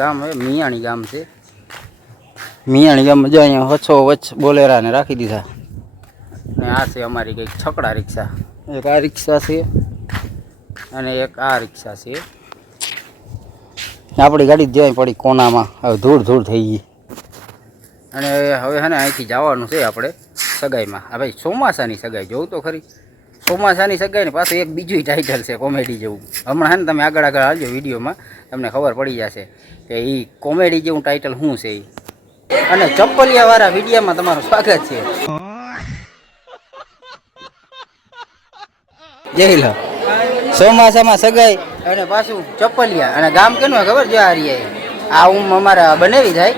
ગામ હવે મિયાણી ગામ છે. મિયાણી ગામમાં જો અહીંયા વચ્ચો વચ્ચ બોલેરાને રાખી દીધા. ને આ છે અમારી કંઈક છકડા રિક્ષા. એક આ રિક્ષા છે અને એક આ રિક્ષા છે. આપણી ગાડી જ જાય પડી કોનામાં. હવે ધૂળ ધૂળ થઈ ગઈ. અને હવે છે ને અહીંથી જવાનું છે આપણે સગાઈમાં. હા ભાઈ, ચોમાસાની સગાઈ જોઉં તો ખરી. ચોમાસાની સગાઈ ને પાછું એક બીજું ટાઇટલ છે કોમેડી જેવું. હમણાં છે ને તમે આગળ આગળ આવજો વિડીયોમાં, તમને ખબર પડી જશે કે એ કોમેડી જેવું ટાઇટલ શું છે એ. અને ચપ્પલિયાવાળા વિડીયોમાં તમારું સ્વાગત છે. જય લો. ચોમાસામાં સગાઈ અને પાછું ચપ્પલિયા. અને ગામ કેનું ખબર છે? આ રહ્યા આ અમારા બનેવી જાય.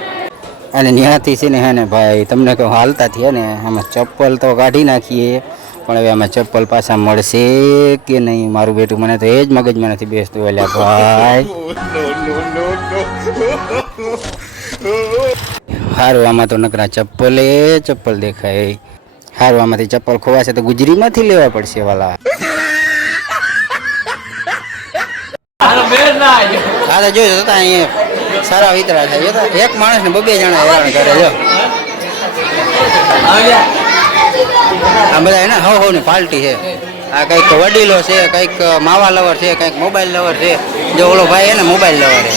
અને ત્યાંથી છે ને હે ને ભાઈ તમને કહું હાલતા થયા ને આમાં ચપ્પલ તો કાઢી નાખીએ, પણ હવે આમાં ચપ્પલ પાછા મળશે કે નહીં મારું બેટું, મને તો એ જ મગજમાં નથી બેસતું. એટલે ભાઈ સારું, આમાં તો નકરા ચપ્પલ દેખાય. સારું, આમાંથી ચપ્પલ ખોવાશે તો ગુજરીમાંથી લેવા પડશે વાલા. હા જોયું તો અહીંયા સારા વિતરા થાય. એક માણસ ને બબે જણા હેરાન કરે. જો આ બધા એને હવ ની પાર્ટી છે. આ કંઈક વડીલો છે, કંઈક માવા લવર છે, કંઈક મોબાઈલ લવર છે. જો ઓલો ભાઈ હે ને મોબાઈલ લવર છે.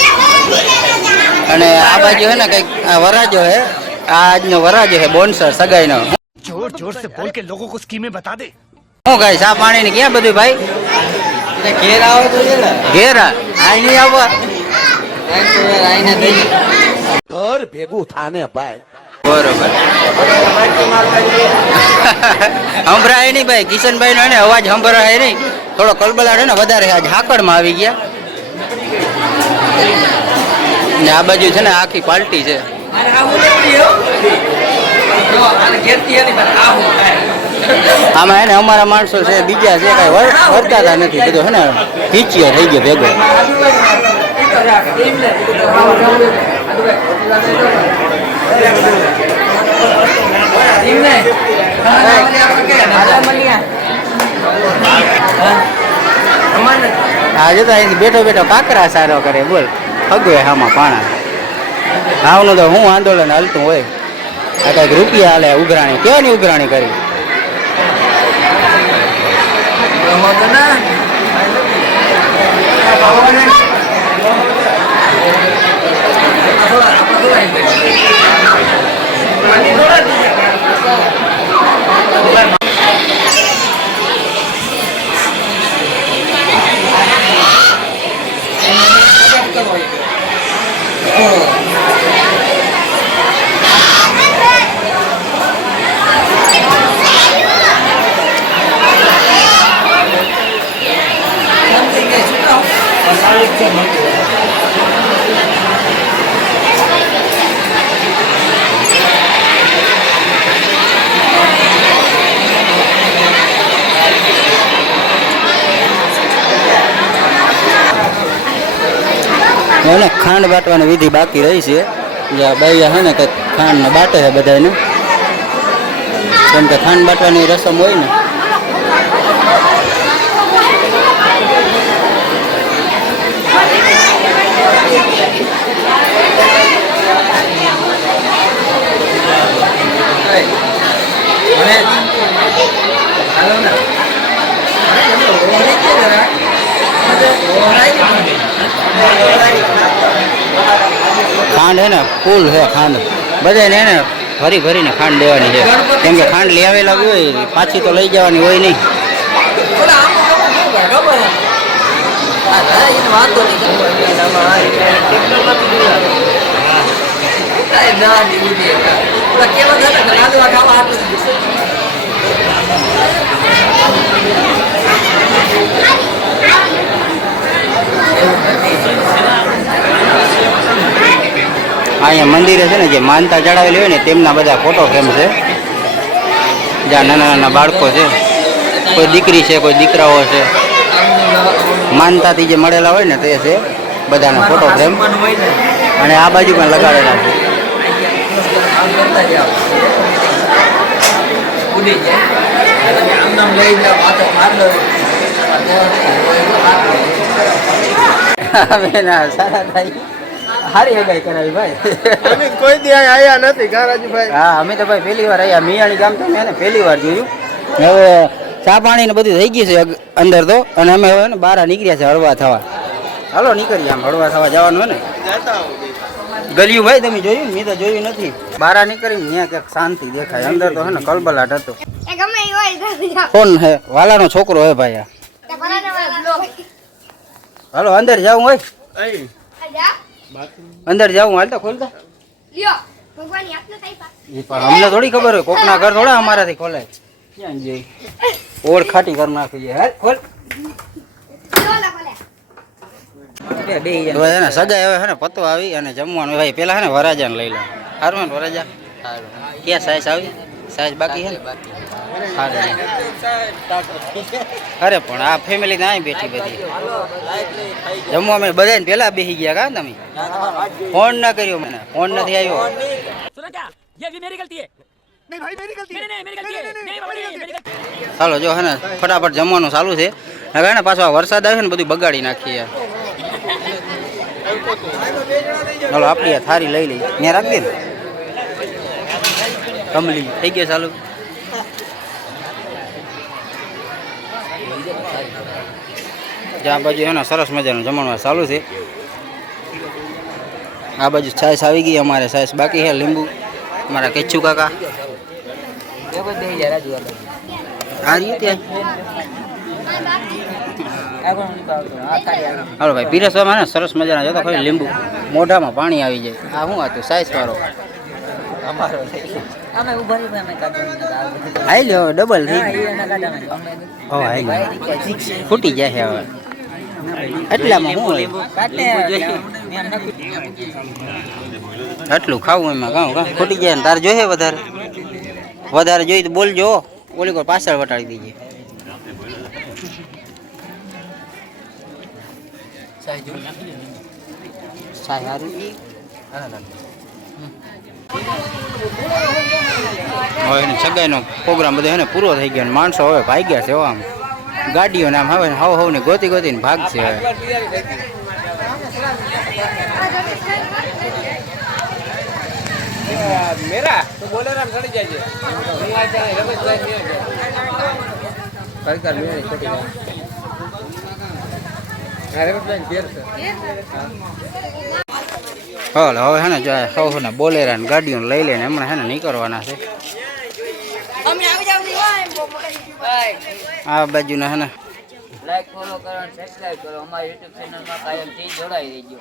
અને આ બાજુ હે ને કંઈક આ વરાજો હે. આ આજનો વરાજો હે બોન્સર સગાઈનો. જોર જોર સે બોલ કે લોકો કો સ્કીમે બતા દે. હું ગાય ચા પાણી ને ક્યાં બધું ભાઈ? ઘેર આવો તો છે ને. ઘેર આઈ નહીં આવવા. ઘર ભેગું થાને ભાઈ. બરોબર. સંભળાય નહીં ભાઈ. કિશનભાઈ નો એને અવાજ સંભળાય નહીં. થોડો કલબલાટ હે ને વધારે. આજ હાકડમાં આવી ગયા ને આ બાજુ છે ને આખી પાર્ટી છે. આમાં હે ને અમારા માણસો છે, બીજા છે કઈ વર્તાતા નથી. બધું હે ને ખીચીઓ થઈ ગયો ભેગો. આજે તો અહીંથી બેઠો બેઠો કાકરા સારો કરે. બોલ હગવે આમાં પાણા આવનું તો હું આંદોલન હાલતું હોય. આ કઈક રૂપિયા હાલે ઉઘરાણી. કેવાની ઉઘરાણી કરી? એને ખાંડ બાટવાની વિધિ બાકી રહી છે. જ્યાં બાઈયા છે ને કંઈક ખાંડ ને બાટે છે બધાને. કેમ કે ખાંડ બાટવાની રસમ હોય ને. ખાંડ હે ને ફૂલ છે. ખાંડ બધાને એને ભરી ભરીને ખાંડ દેવાની છે. કેમ કે ખાંડ લઈ આવેલા હોય પાછી તો લઈ જવાની હોય નહીં. અહીંયા મંદિરે છે ને જે માનતા ચડાવેલી હોય ને તેમના બધા ફોટો ફ્રેમ છે. જ્યાં નાના નાના બાળકો છે, કોઈ દીકરી છે, કોઈ દીકરાઓ છે, માનતાથી જે મળેલા હોય ને તે છે બધાના ફોટો ફ્રેમ. અને આ બાજુ પણ લગાડેલા છે. સારા થાય. સારી હગાઈ કરાવી ભાઈ. અમે કોઈ દી અહીંયા આયા નથી કારાજીભાઈ. હા અમે તો ભાઈ પહેલી વાર અહીંયા મિયાણી ગામ તો મેં પહેલી વાર જોયું. હવે ચા પાણી ને બધું થઈ ગયું છે અંદર તો, અને અમે હવે ને બહાર નીકળ્યા છે હળવા થવા. હાલો નીકળીએ, આમ હળવા થવા જવાનું હોય ને. ગલ્યું ભાઈ તમે જોયું? મેં તો જોયું નથી. બહાર નીકળીને ત્યાં ક્યાંક શાંતિ દેખાય, અંદર તો હે ને કલબલાટ હતો. કોણ હે? વાલાનો છોકરો હે ભાઈ આ. હાલો અંદર જાવું હોય, અંદર જાવું હાલ તો ખોલતા. પણ અમને થોડી ખબર હોય, કોકના ઘર થોડા અમારાથી ખોલાય. ક્યાં જઈ ઓળ ખાટી કરી નાખી. હાલ ખોલ. સગાઈ હવે હે ને પતો આવી અને જમવાનું ભાઈ પેલા હે ને વરાજાને લઈ લે. સારું ને વરાજા? ક્યાં સાઈઝ આવી? સાઈઝ બાકી હે ને? અરે પણ આ ફેમિલી ના બેઠી બધી જમવા અમે બધા પેલા બેસી ગયા. કા તમે ફોન ના કર્યો? મને ફોન નથી આવ્યો. ચાલો જો હે ને ફટાફટ જમવાનું ચાલુ છે. હવે ને પાછો વરસાદ આવે ને બધું બગાડી નાખીએ. ચાલો આપણી થારી લઈ લઈ ત્યાં રાખ દે ને. કમલી થઈ ગયો ચાલુ. આ બાજુ હે ને સરસ મજાનું જમણવાર ચાલુ છે. આ બાજુ છાશ આવી ગઈ, અમારે છાશ બાકી છે. લીંબુ અમારા કેચુ કાકા આ રીતે. હાલો ભાઈ પીરસવામાં ને સરસ મજાના જોતો ખાલી લીંબુ મોઢામાં પાણી આવી જાય. આ શું હતું? સાઈઝ વાળો હાઈ લો ડબલ થઈ ગયું. ફૂટી જાય હવે એટલામાં શું હોય? આટલું ખાવું એમાં કાં ફૂટી જાય ને તારે જોઈએ વધારે વધારે જોઈ તો બોલજો. ઓલી કોઈ પાછળ વટાડી દીજે. હવે સગાઈનો પ્રોગ્રામ બધો એને પૂરો થઈ ગયો. માણસો હવે ભાગ્યા છે. આમ ગાડીઓ નામ હવે હવ ને ગોતી ગોતીને ભાગ છે. હવે મેરા તો બોલેરામ ચડી જાય છે. હાલ હવે હે ને સૌ ને બોલેરા ને ગાડીઓ લઈ લઈને હમણાં હે ને નીકળવાના છે. આ બાજુ ના હે ને લાઈક ફોલો કરો અને સબસ્ક્રાઇબ કરો. અમારી YouTube ચેનલમાં કાયમથી જોડાઈ રહેજો.